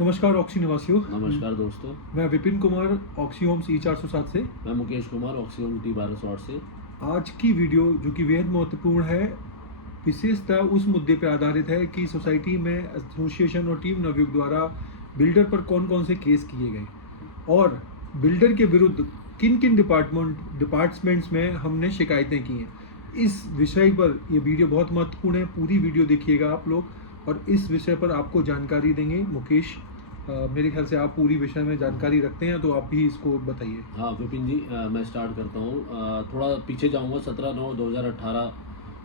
नमस्कार ऑक्सी निवासियों। नमस्कार दोस्तों। मैं Vipin Kumar oxy Holmes E407 से। मैं मुकेश कुमार ऑक्सीजन T1200 से। आज की वीडियो जो कि बेहद महत्वपूर्ण है, विशेषतः उस मुद्दे पर आधारित है कि सोसाइटी में एसोसिएशन और टीम नवयुग द्वारा बिल्डर पर कौन कौन से केस किए गए और बिल्डर के विरुद्ध किन किन डिपार्टमेंट्स में हमने शिकायतें की हैं। इस विषय पर ये वीडियो बहुत महत्वपूर्ण है, पूरी वीडियो देखिएगा आप लोग। और इस विषय पर आपको जानकारी देंगे मुकेश। मेरे ख्याल से आप पूरी विषय में जानकारी रखते हैं, तो आप भी इसको बताइए। हाँ विपिन जी, मैं स्टार्ट करता हूँ। थोड़ा पीछे जाऊँगा। 17/9/2018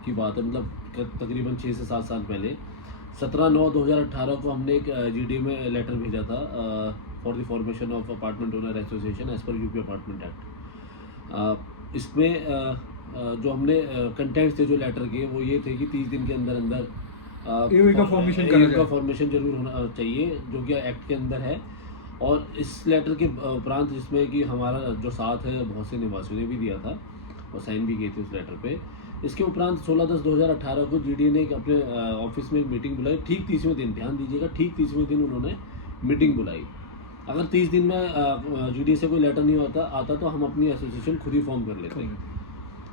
की बात है, मतलब तकरीबन 6 से 7 साल पहले। 17/9/2018 को हमने एक GD में लेटर भेजा था for the formation of apartment owner association as per UP apartment act. इसमें जो हमने कंटेंट्स थे जो लेटर के, वो ये थे कि 30 दिन के अंदर अंदर एओए का फॉर्मेशन जरूर होना चाहिए, जो कि एक्ट के अंदर है। और इस लेटर के उपरांत, जिसमें कि हमारा जो साथ है बहुत से निवासियों ने भी दिया था और साइन भी किए थे उस लेटर पे। इसके उपरांत 16/10/2018 को GD ने अपने ऑफिस में एक मीटिंग बुलाई। ठीक 30वें दिन, ध्यान दीजिएगा, ठीक 30वें दिन उन्होंने मीटिंग बुलाई। अगर 30 दिन में GD से कोई लेटर नहीं आता तो हम अपनी एसोसिएशन खुद ही फॉर्म कर लेते हैं।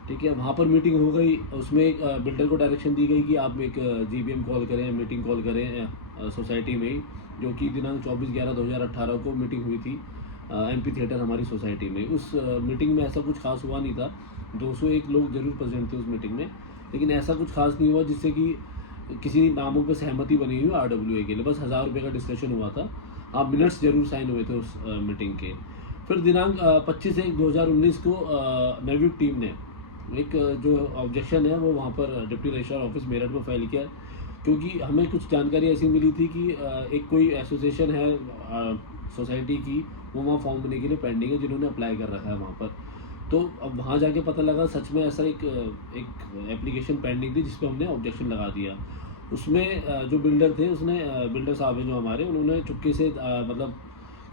ठीक है, वहाँ पर मीटिंग हो गई। उसमें एक बिल्डर को डायरेक्शन दी गई कि आप एक GBM कॉल करें, मीटिंग कॉल करें सोसाइटी में ही, जो कि दिनांक 24/11/2018 को मीटिंग हुई थी MP थिएटर हमारी सोसाइटी में। उस मीटिंग में ऐसा कुछ खास हुआ नहीं था। 201 लोग जरूर प्रेजेंट थे उस मीटिंग में, लेकिन ऐसा कुछ खास नहीं हुआ जिससे कि किसी नामों पर सहमति बनी हुई RWA के लिए। बस 1000 रुपये का डिस्कशन हुआ था। हाँ, मिनट्स जरूर साइन हुए थे उस मीटिंग के। फिर दिनांक 25/1/2019 को नवयुग टीम ने एक जो ऑब्जेक्शन है वो वहाँ पर डिप्टी रजिस्ट्रार ऑफिस मेरठ में फाइल किया, क्योंकि हमें कुछ जानकारी ऐसी मिली थी कि एक कोई एसोसिएशन है सोसाइटी की, वो वहाँ फॉर्म देने के लिए पेंडिंग है, जिन्होंने अप्लाई कर रखा है वहाँ पर। तो अब वहाँ जाके पता लगा सच में ऐसा एक एप्लीकेशन पेंडिंग थी, जिस पर हमने ऑब्जेक्शन लगा दिया। उसमें जो बिल्डर थे, उसने बिल्डर साहब हैं जो हमारे, उन्होंने चुपके से मतलब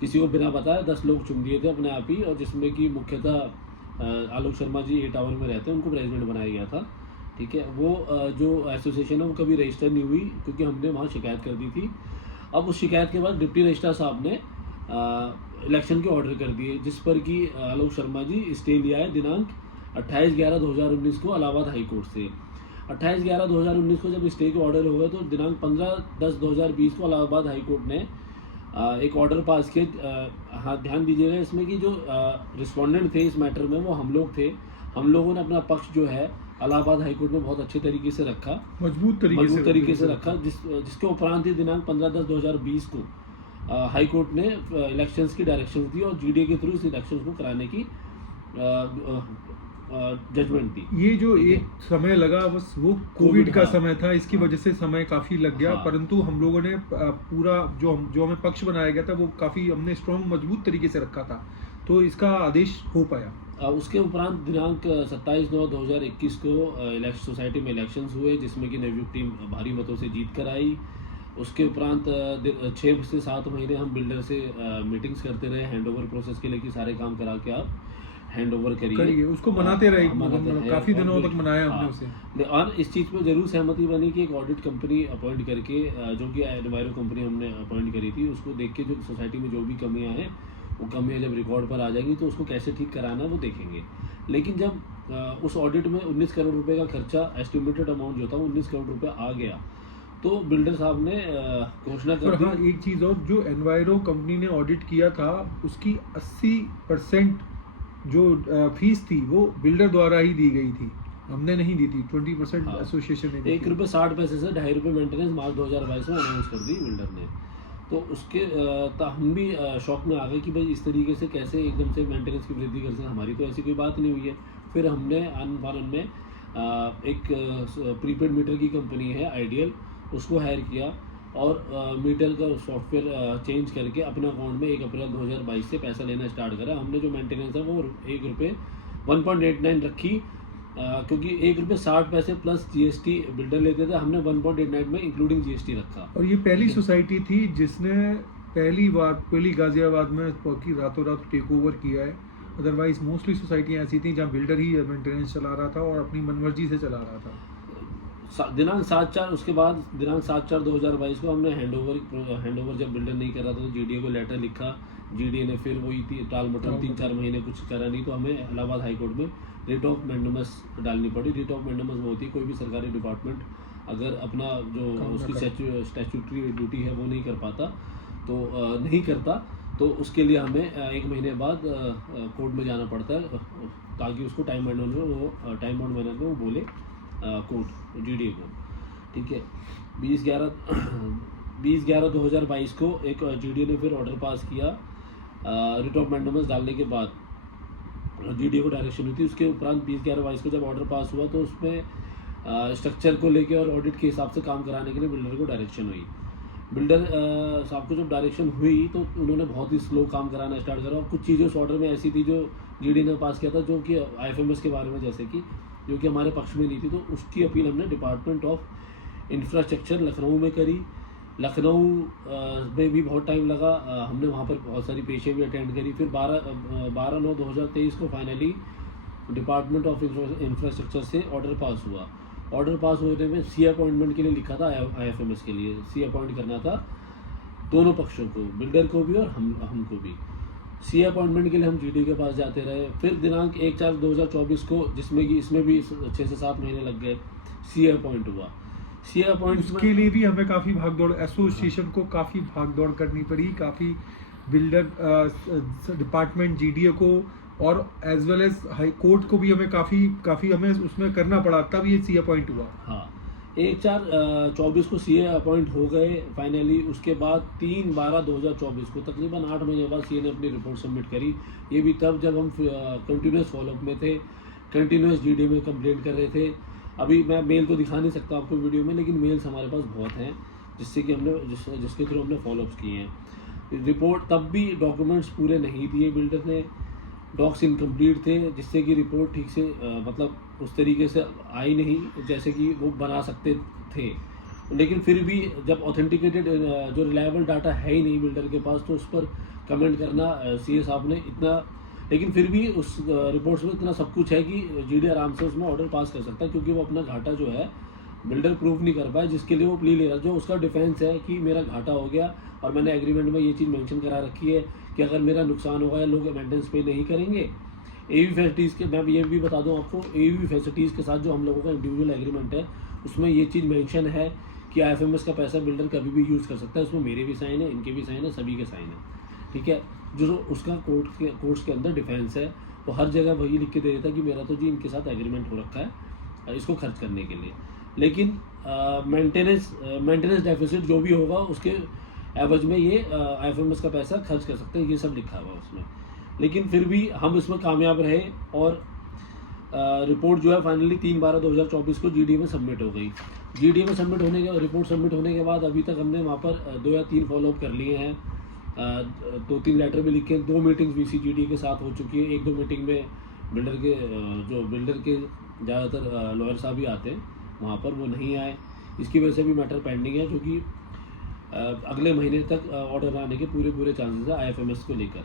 किसी को बिना बताए 10 लोग चुन दिए थे अपने आप ही, और जिसमें कि मुख्यतः आलोक शर्मा जी A टावर में रहते हैं, उनको प्रेसिडेंट बनाया गया था। ठीक है, वो जो एसोसिएशन है वो कभी रजिस्टर नहीं हुई, क्योंकि हमने वहाँ शिकायत कर दी थी। अब उस शिकायत के बाद डिप्टी रजिस्ट्रार साहब ने इलेक्शन के ऑर्डर कर दिए, जिस पर कि आलोक शर्मा जी स्टे लिया है दिनांक 28/11/2019 को इलाहाबाद हाई कोर्ट से। 28/11/2019 को जब स्टे के ऑर्डर हो गए, तो दिनांक 15/10/2020 को इलाहाबाद हाई कोर्ट ने एक ऑर्डर पास किया। हाँ, ध्यान दीजिएगा इसमें कि जो रिस्पोंडेंट थे इस मैटर में वो हम लोग थे। हम लोगों ने अपना पक्ष जो है इलाहाबाद हाई कोर्ट में बहुत अच्छे तरीके से रखा, मजबूत तरीके से रखा, जिसके उपरांत ही दिनांक 15/10/2020 को हाई कोर्ट ने इलेक्शंस की डायरेक्शन दी और GD के थ्रू इस इलेक्शंस को कराने की जजमेंट दी। ये जो एक समय लगा, बस वो कोविड का हाँ, समय था, इसकी हाँ, वजह से समय काफी लग गया। हाँ, परंतु हम लोगों ने पूरा जो हमें पक्ष बनाया गया था वो काफी हमने स्ट्रॉन्ग मजबूत तरीके से रखा था, तो इसका आदेश हो पाया। उसके उपरांत दिनांक 27/9/2021 को सोसाइटी में इलेक्शंस हुए, जिसमें कि नवयुग टीम भारी मतों से जीत कर आई। उसके उपरांत 6 से 7 महीने हम बिल्डर से मीटिंग्स करते रहे हैंडओवर प्रोसेस के लिए, कि सारे काम करा के आप हैंड ओवर करिए। उसको मनाते रहे, मनाते काफी दिनों तक मनाया हमने हाँ, उसे। और इस चीज़ पे जरूर सहमति बनी कि एक ऑडिट कंपनी अपॉइंट करके, जो कि एडवायरो कंपनी हमने अपॉइंट करी थी, उसको देख के जो सोसाइटी में जो भी कमियां हैं, वो कमियां जब रिकॉर्ड पर आ जाएंगी तो उसको कैसे ठीक कराना है वो देखेंगे। लेकिन जब उस ऑडिट में 19 करोड़ रुपए का खर्चा, एस्टिमेटेड अमाउंट जो था 19 करोड़ रुपए आ गया, तो बिल्डर साहब ने घोषणा कर दी। हाँ, एक चीज और, जो एनवायरो कंपनी ने ऑडिट किया था उसकी 80% जो फीस थी वो बिल्डर द्वारा ही दी गई थी, हमने नहीं दी थी। 20% हाँ, एसोसिएशन ने दी थी। ₹1.60 से ₹2.5 मेंटेनेंस मार्च 2022 में अनाउंस कर दी बिल्डर ने। तो उसके हम भी शॉक में आ गए कि भाई इस तरीके से कैसे एकदम से मेंटेनेंस की वृद्धि कर सकते, हमारी तो ऐसी कोई बात नहीं हुई है। फिर हमने आनंद में एक प्रीपेड मीटर की कंपनी है आइडियल, उसको हायर किया और मीटर का सॉफ्टवेयर चेंज करके अपने अकाउंट में 1 अप्रैल 2022 से पैसा लेना स्टार्ट करा। हमने जो मेंटेनेंस है वो ₹1.189 रखी, क्योंकि ₹1.60 प्लस GST बिल्डर लेते थे, हमने 1.89 में इंक्लूडिंग GST रखा। और ये पहली सोसाइटी थी जिसने पहली गाजियाबाद में रातों रात टेक ओवर किया है। अदरवाइज मोस्टली सोसाइटियाँ ऐसी थी जहाँ बिल्डर ही मेंटेनेंस चला रहा था और अपनी मनमर्जी से चला रहा था। दिनांक 7/4 उसके बाद दिनांक 7/4/2022 को हमने हैंडओवर जब बिल्डर नहीं कर रहा था तो जीडीए को लेटर लिखा। जीडीए ने फिर वही टाल मटोल 3-4 महीने कुछ करा नहीं, तो हमें इलाहाबाद हाई कोर्ट में रिट ऑफ मैंडेमस डालनी पड़ी। रिट ऑफ मैंडेमस वो होती है, कोई भी सरकारी डिपार्टमेंट अगर अपना जो उसकी स्टैट्यूटरी ड्यूटी है वो नहीं कर पाता तो नहीं करता, तो उसके लिए हमें 1 महीने बाद कोर्ट में जाना पड़ता है, ताकि उसको टाइम बाउंड मैनर में वो बोले कोर्ट जीडीए को। ठीक है, 20/11/2022 को एक जीडीए ने फिर ऑर्डर पास किया रिट ऑफ मैंडेमस डालने के बाद। जीडीए को डायरेक्शन हुई थी। उसके उपरांत 20/11/22 को जब ऑर्डर पास हुआ तो उसमें स्ट्रक्चर को लेके और ऑडिट के हिसाब से काम कराने के लिए बिल्डर को डायरेक्शन हुई। बिल्डर साहब को जब डायरेक्शन हुई तो उन्होंने बहुत ही स्लो काम कराना स्टार्ट करा, और कुछ चीज़ें उस ऑर्डर में ऐसी थी जो जीडीए ने पास किया था जो कि आईएफएमएस के बारे में, जैसे कि जो कि हमारे पक्ष में नहीं थी, तो उसकी अपील हमने डिपार्टमेंट ऑफ इंफ्रास्ट्रक्चर लखनऊ में करी। लखनऊ में भी बहुत टाइम लगा, हमने वहाँ पर बहुत सारी पेशे भी अटेंड करी। फिर 12/9/2023 को फाइनली डिपार्टमेंट ऑफ इंफ्रास्ट्रक्चर से ऑर्डर पास हुआ। ऑर्डर पास होने में सी अपॉइंटमेंट के लिए लिखा था, आईएफएमएस के लिए सी अपॉइंट करना था दोनों पक्षों को, बिल्डर को भी और हमको भी। सी अपॉइंटमेंट के लिए हम जीडी के पास जाते रहे। फिर दिनांक 1/4/2024 को, जिसमें कि इसमें भी 6 से 7 महीने लग गए, सी अपॉइंट हुआ। सी अपॉइंट उसके लिए भी हमें काफ़ी भागदौड़, एसोसिएशन को काफ़ी भागदौड़ करनी पड़ी, काफ़ी बिल्डर डिपार्टमेंट जीडीए को और as well as high court को भी हमें काफ़ी हमें उसमें करना पड़ा, तब ये सी अपॉइंट हुआ। हाँ, 1/4/24 को सीए अपॉइंट हो गए फाइनली। उसके बाद 3/12/2024 को, तकरीबन 8 महीने बाद सीए ने अपनी रिपोर्ट सबमिट करी। ये भी तब जब हम कंटिन्यूस फॉलोअप में थे, कंटिन्यूस जीडीए में कंप्लेंट कर रहे थे। अभी मैं मेल तो दिखा नहीं सकता आपको वीडियो में, लेकिन मेल्स हमारे पास बहुत हैं जिससे कि जिसके थ्रू हमने फॉलोअप्स किए हैं। रिपोर्ट तब भी डॉक्यूमेंट्स पूरे नहीं दिए बिल्डर ने, डॉक्स इनकम्प्लीट थे, जिससे कि रिपोर्ट ठीक से मतलब उस तरीके से आई नहीं जैसे कि वो बना सकते थे। लेकिन फिर भी जब ऑथेंटिकेटेड जो रिलायबल डाटा है ही नहीं बिल्डर के पास, तो उस पर कमेंट करना सीए साहब ने इतना, लेकिन फिर भी उस रिपोर्ट्स में इतना सब कुछ है कि जीडी आराम से उसमें ऑर्डर पास कर सकता है, क्योंकि वो अपना घाटा जो है बिल्डर प्रूफ नहीं कर पाए, जिसके लिए वो प्ली ले रहा है। जो उसका डिफेंस है कि मेरा घाटा हो गया और मैंने एग्रीमेंट में ये चीज़ मेंशन करा रखी है कि अगर मेरा नुकसान होगा या लोग मेंटेनेंस पे नहीं करेंगे, एवी फैसिलिटीज़ के, मैं ये भी बता दूं आपको, एवी फैसिलिटीज़ के साथ जो हम लोगों का इंडिविजुअल एग्रीमेंट है उसमें ये चीज़ मेंशन है कि आईएफएमएस का पैसा बिल्डर कभी भी यूज़ कर सकता है। उसमें मेरे भी साइन है, इनके भी साइन है, सभी के साइन है। ठीक है, जो उसका कोर्ट्स के अंदर डिफेंस है, वो हर जगह वही लिख के दे देता है कि मेरा तो जी इनके साथ एग्रीमेंट हो रखा है इसको खर्च करने के लिए, लेकिन मेंटेनेंस डेफिसिट जो भी होगा उसके एवज में ये आईएफएमएस का पैसा खर्च कर सकते हैं, ये सब लिखा हुआ है उसमें। लेकिन फिर भी हम इसमें कामयाब रहे और रिपोर्ट जो है फाइनली 3/12/2024 को जीडीए में सबमिट हो गई। जीडीए में सबमिट होने के रिपोर्ट सबमिट होने के बाद अभी तक हमने वहाँ पर 2 या 3 फॉलोअप कर लिए हैं, 2-3 लेटर भी लिखे, 2 मीटिंग्स बीसीजीडी के साथ हो चुकी है। 1-2 मीटिंग में बिल्डर के ज़्यादातर लॉयर साहब भी आते हैं वहाँ पर, वो नहीं आए। इसकी वजह से भी मैटर पेंडिंग है, क्योंकि अगले महीने तक ऑर्डर आने के पूरे चांसेस है आईएफएमएस को लेकर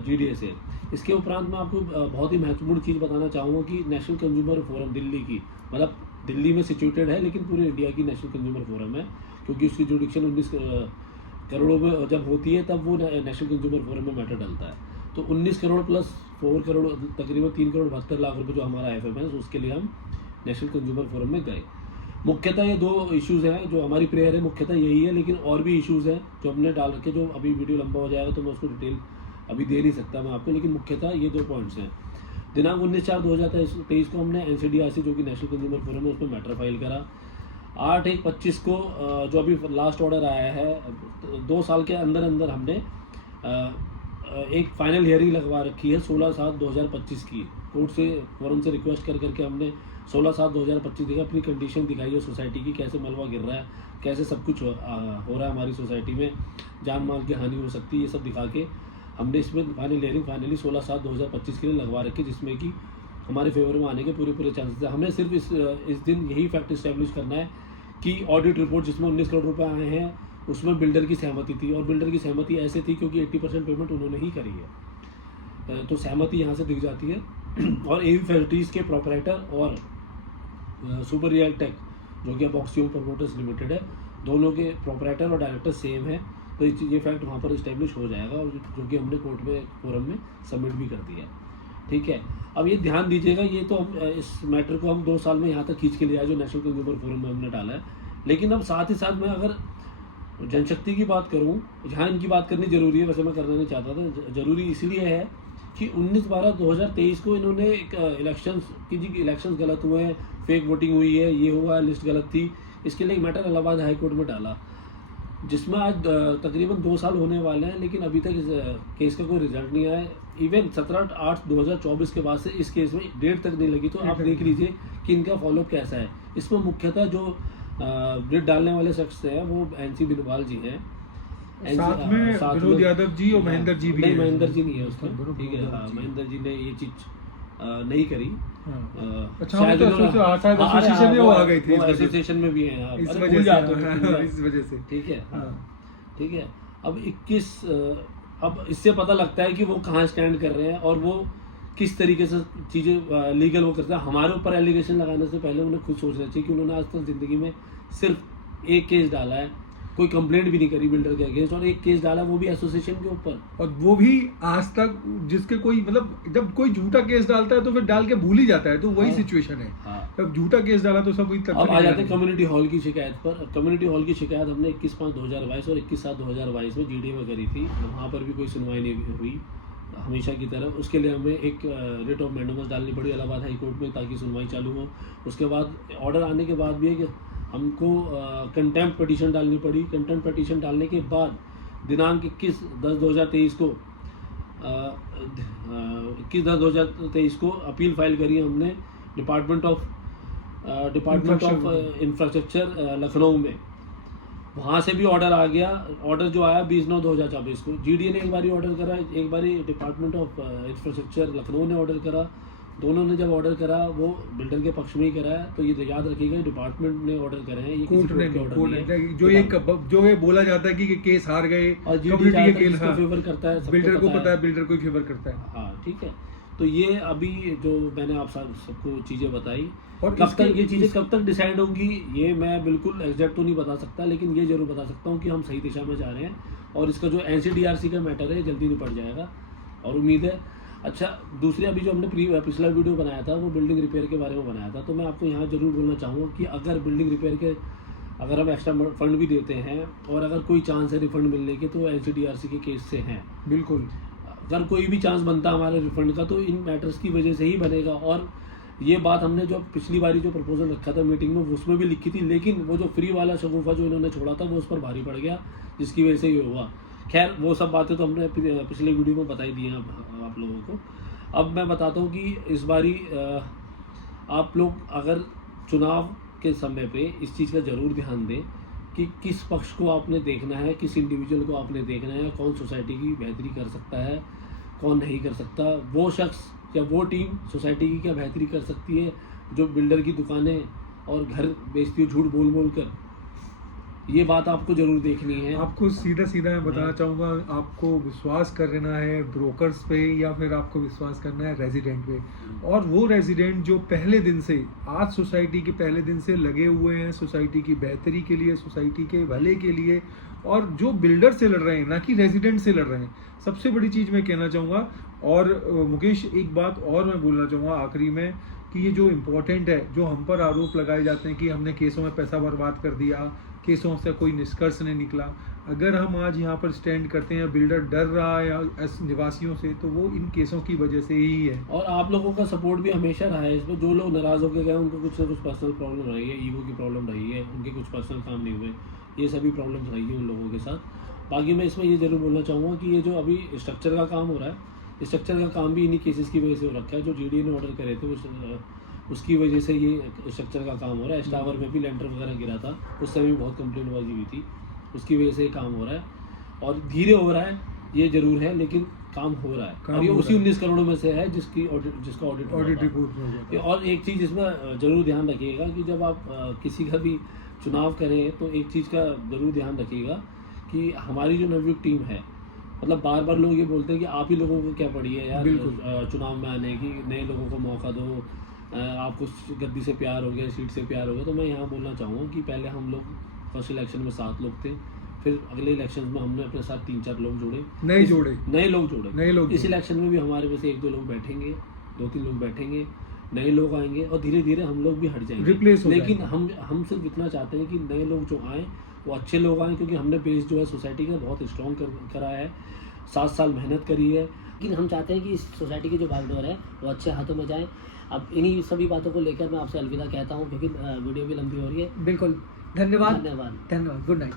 जीडीए से। इसके उपरांत मैं आपको बहुत ही महत्वपूर्ण चीज़ बताना चाहूँगा कि नेशनल कंज्यूमर फोरम दिल्ली की, मतलब दिल्ली में सिचुएटेड है लेकिन पूरे इंडिया की नेशनल कंज्यूमर फोरम है, क्योंकि उसकी जुडिक्शन 19 करोड़ों में जब होती है तब वो नेशनल कंज्यूमर फोरम में मैटर डलता है। तो 19 करोड़ प्लस 4 करोड़, तकरीबन 3,72,00,000 रुपये जो हमारा आईएफएमएस, उसके लिए हम नेशनल कंज्यूमर फोरम में गए। मुख्यतः ये 2 इश्यूज़ हैं जो हमारी प्रेयर है, मुख्यतः यही है, लेकिन और भी इश्यूज़ हैं जो हमने डाल रखे, जो अभी वीडियो लंबा हो जाएगा तो मैं उसको डिटेल अभी दे नहीं सकता मैं आपको, लेकिन मुख्यतः ये 2 पॉइंट्स हैं। दिनांक 19/4/2023 को हमने एनसीडीआरसी जो कि नेशनल कंज्यूमर फोरम है उसमें मैटर फाइल करा। 8/1/25 को जो अभी लास्ट ऑर्डर आया है, 2 साल के अंदर अंदर हमने एक फाइनल हियरिंग लगवा रखी है 16/7/2025 की। कोर्ट से फोरम से रिक्वेस्ट कर करके हमने 16/7/2025 देखा, अपनी कंडीशन दिखाई है सोसाइटी की, कैसे मलबा गिर रहा है, कैसे सब कुछ हो रहा है हमारी सोसाइटी में, जान माल की हानि हो सकती है, ये सब दिखा के हमने इसमें फाइनल हियरिंग फाइनली 16/7/2025 के लिए लगवा रखी, जिसमें कि हमारे फेवर में आने के पूरे चांसेस है। हमने सिर्फ इस दिन यही फैक्ट इस्टेब्लिश करना है कि ऑडिट रिपोर्ट जिसमें 19 करोड़ रुपए आए हैं उसमें बिल्डर की सहमति थी, और बिल्डर की सहमति ऐसे थी क्योंकि 80% पेमेंट उन्होंने ही करी है, तो सहमति यहाँ से दिख जाती है। और एवी फैसिलिटीज़ के प्रोपराइटर और सुपर रियल टेक जो कि बॉक्सिंग प्रमोटर्स लिमिटेड है, दोनों के प्रोपराइटर और डायरेक्टर सेम है। तो ये फैक्ट वहाँ पर इस्टेब्लिश हो जाएगा, और जो कि हमने कोर्ट में फोरम में सबमिट भी कर दिया। ठीक है, अब ये ध्यान दीजिएगा, ये तो हम इस मैटर को हम 2 साल में यहाँ तक खींच के ले आए जो नेशनल कंज्यूमर फोरम में हमने डाला है। लेकिन अब साथ ही साथ मैं अगर जनशक्ति की बात करूँ, जहाँ इनकी बात करनी जरूरी है, वैसे मैं करना नहीं चाहता था, जरूरी इसलिए है कि 19/12/2023 को इन्होंने एक इलेक्शंस गलत हुए हैं, फेक वोटिंग हुई है, ये हुआ, लिस्ट गलत थी, इसके लिए एक मैटर इलाहाबाद हाई कोर्ट में डाला, जिसमें आज तकरीबन 2 साल होने वाले हैं, लेकिन अभी तक इस केस का कोई रिजल्ट नहीं आया। इवन 17/8/2024 के बाद से इस केस में डेट तक नहीं लगी। तो आप देख लीजिए कि इनका फॉलोअप कैसा है। इसमें मुख्यतः जो ब्रिड डालने वाले शख्स हैं वो NC बिनवाल जी हैं, साथ में विनोद यादव जी और महेंद्र जी भी नहीं, हैं। महेंद्र जी नहीं है उसमें, ठीक है। हाँ, महेंद्र जी ने ये चीज नहीं करी। अच्छा, शायद एसोसिएशन में वो आ गई थी, एसोसिएशन में भी है, इस वजह से। ठीक है, ठीक है। अब इससे पता लगता है कि वो कहाँ स्टैंड कर रहे हैं और वो किस तरीके से चीज़ें लीगल वो करते हैं। हमारे ऊपर एलिगेशन लगाने से पहले उन्हें खुद सोचना चाहिए कि उन्होंने आज तक ज़िंदगी में सिर्फ एक केस डाला है, कोई कंप्लेंट भी नहीं करी बिल्डर के अगेंस्ट, और एक केस डाला वो भी एसोसिएशन के ऊपर, और वो भी आज तक जिसके कोई मतलब, जब कोई झूठा केस डालता है तो फिर डाल के भूल ही जाता है। तो वही सिचुएशन है। जब झूठा केस डाला तो सब कोई अब आ जाते हैं कम्युनिटी हॉल की शिकायत पर। कम्युनिटी हॉल की शिकायत हमने 21/5/2022 और 21/7/2022 में GDA में करी थी। वहाँ पर भी कोई सुनवाई नहीं हुई हमेशा की तरह। उसके लिए हमें एक रिट ऑफ मैंडेमस डालनी पड़ी इलाहाबाद हाई कोर्ट में, ताकि सुनवाई चालू हो। उसके बाद ऑर्डर आने के बाद भी है कि हमको कंटेम्प्ट पिटीशन डालनी पड़ी। कंटेम्प्ट पिटीशन डालने के बाद दिनांक 21/10/2023 को 21/10/2023 को अपील फाइल करी हमने डिपार्टमेंट ऑफ इंफ्रास्ट्रक्चर लखनऊ में। वहाँ से भी ऑर्डर आ गया। ऑर्डर जो आया 20/9/2024 को, GDA ने एक बारी ऑर्डर करा, एक बारी डिपार्टमेंट ऑफ इंफ्रास्ट्रक्चर लखनऊ ने ऑर्डर करा। दोनों ने जब ऑर्डर करा वो बिल्डर के पक्ष में ही करा है। तो ये याद रखिएगा, डिपार्टमेंट ने ऑर्डर करे हैं, ये कोर्ट ने ऑर्डर जो ये बोला जाता है कि केस हार गए और GDA किसको फेवर करता है, बिल्डर को पता है, बिल्डर को फेवर करता है। हाँ, ठीक है। तो ये अभी जो मैंने आप सबको चीज़ें बताई, और कब तक ये चीज़ें कब तक डिसाइड होंगी ये मैं बिल्कुल एग्जैक्ट तो नहीं बता सकता, लेकिन ये जरूर बता सकता हूँ कि हम सही दिशा में जा रहे हैं, और इसका जो NCDRC का मैटर है जल्दी निपट जाएगा, और उम्मीद है। अच्छा, दूसरी अभी जो हमने पिछला वीडियो बनाया था वो बिल्डिंग रिपेयर के बारे में बनाया था। तो मैं आपको यहाँ जरूर बोलना चाहूँगा कि अगर बिल्डिंग रिपेयर के अगर हम एक्स्ट्रा फंड भी देते हैं और अगर कोई चांस है रिफंड मिलने के, तो NCDRC के केस से हैं। बिल्कुल, अगर कोई भी चांस बनता है हमारे रिफंड का तो इन मैटर्स की वजह से ही बनेगा। और ये बात हमने जो पिछली बारी जो प्रपोजल रखा था मीटिंग में उसमें भी लिखी थी, लेकिन वो जो फ्री वाला शगुफा जो इन्होंने छोड़ा था वो उस पर भारी पड़ गया, जिसकी वजह से ये हुआ। खैर, वो सब बातें तो हमने पिछले वीडियो में बताई दी हैं आप लोगों को। अब मैं बताता हूँ कि इस बारी आप लोग अगर चुनाव के समय पे इस चीज़ का ज़रूर ध्यान दें कि किस पक्ष को आपने देखना है, किस इंडिविजुअल को आपने देखना है, कौन सोसाइटी की बेहतरी कर सकता है, कौन नहीं कर सकता। वो शख्स या वो टीम सोसाइटी की क्या बेहतरी कर सकती है जो बिल्डर की दुकानें और घर बेचती है झूठ बोल बोल कर। ये बात आपको जरूर देखनी है। आपको सीधा मैं बताना चाहूँगा, आपको विश्वास करना है ब्रोकर्स पे या फिर आपको विश्वास करना है रेजिडेंट पे। और वो रेजिडेंट जो पहले दिन से, आज सोसाइटी के पहले दिन से लगे हुए हैं सोसाइटी की बेहतरी के लिए, सोसाइटी के भले के लिए, और जो बिल्डर से लड़ रहे हैं ना कि रेजिडेंट से लड़ रहे हैं। सबसे बड़ी चीज़ मैं कहना चाहूँगा। और मुकेश, एक बात और मैं बोलना चाहूँगा आखिरी में, कि ये जो इम्पोर्टेंट है, जो हम पर आरोप लगाए जाते हैं कि हमने केसों में पैसा बर्बाद कर दिया, केसों से कोई निष्कर्ष नहीं निकला, अगर हम आज यहाँ पर स्टैंड करते हैं, बिल्डर डर रहा है निवासियों से, तो वो इन केसों की वजह से ही है। और आप लोगों का सपोर्ट भी हमेशा रहा है इसमें। जो लोग नाराज़ होकर गए उनको कुछ ना कुछ पर्सनल प्रॉब्लम रही है, ईगो की प्रॉब्लम रही है, उनके कुछ पर्सनल काम नहीं हुए, ये सभी प्रॉब्लम्स रही है उन लोगों के साथ। बाकी मैं इसमें ये ज़रूर बोलना चाहूँगा कि ये जो अभी स्ट्रक्चर का काम हो रहा है, स्ट्रक्चर का काम भी इन्हीं केसेस की वजह से हो रखा है। जो GDA ने ऑर्डर करे थे उसकी वजह से ये स्ट्रक्चर का काम हो रहा है। टावर में भी लेंटर वगैरह गिरा था, उस समय भी बहुत कंप्लेंट बाजी हुई थी, उसकी वजह से ये काम हो रहा है। और धीरे हो रहा है ये जरूर है, लेकिन काम हो रहा है। और ये उसी 19 करोड़ों में से है जिसका ऑडिट रिपोर्ट में होगा। और एक चीज़ इसमें ज़रूर ध्यान रखिएगा कि जब आप किसी का भी चुनाव करें तो एक चीज़ का ज़रूर ध्यान रखिएगा कि हमारी जो नवयुक्त टीम है, मतलब बार लोग ये बोलते हैं कि आप ही लोगों को क्या पड़ी है यार चुनाव में आने की, नए लोगों को मौका दो, आपको गद्दी से प्यार हो गया, सीट से प्यार हो गया, तो मैं यहाँ बोलना चाहूँगा कि पहले हम लोग फर्स्ट इलेक्शन में 7 लोग थे, फिर अगले इलेक्शन में हमने अपने साथ 3-4 लोग जोड़े, नए जोड़े। नए लोग जोड़े। इस जोड़े। इलेक्शन में भी हमारे में से 1-2 लोग बैठेंगे, 2-3 लोग बैठेंगे, नए लोग आएंगे और धीरे धीरे हम लोग भी हट जाएंगे, रिप्लेस हो लेकिन जाएंगे। हम सिर्फ इतना चाहते हैं कि नए लोग जो आएँ वो अच्छे लोग आएँ, क्योंकि हमने बेस जो है सोसाइटी का बहुत स्ट्रॉन्ग करा है, 7 साल मेहनत करी है। लेकिन हम चाहते हैं कि इस सोसाइटी की जो बागडोर है वो अच्छे हाथों में जाए। अब इन्हीं सभी बातों को लेकर मैं आपसे अलविदा कहता हूँ, क्योंकि वीडियो भी लंबी हो रही है। बिल्कुल, धन्यवाद। धन्यवाद। धन्यवाद, गुड नाइट।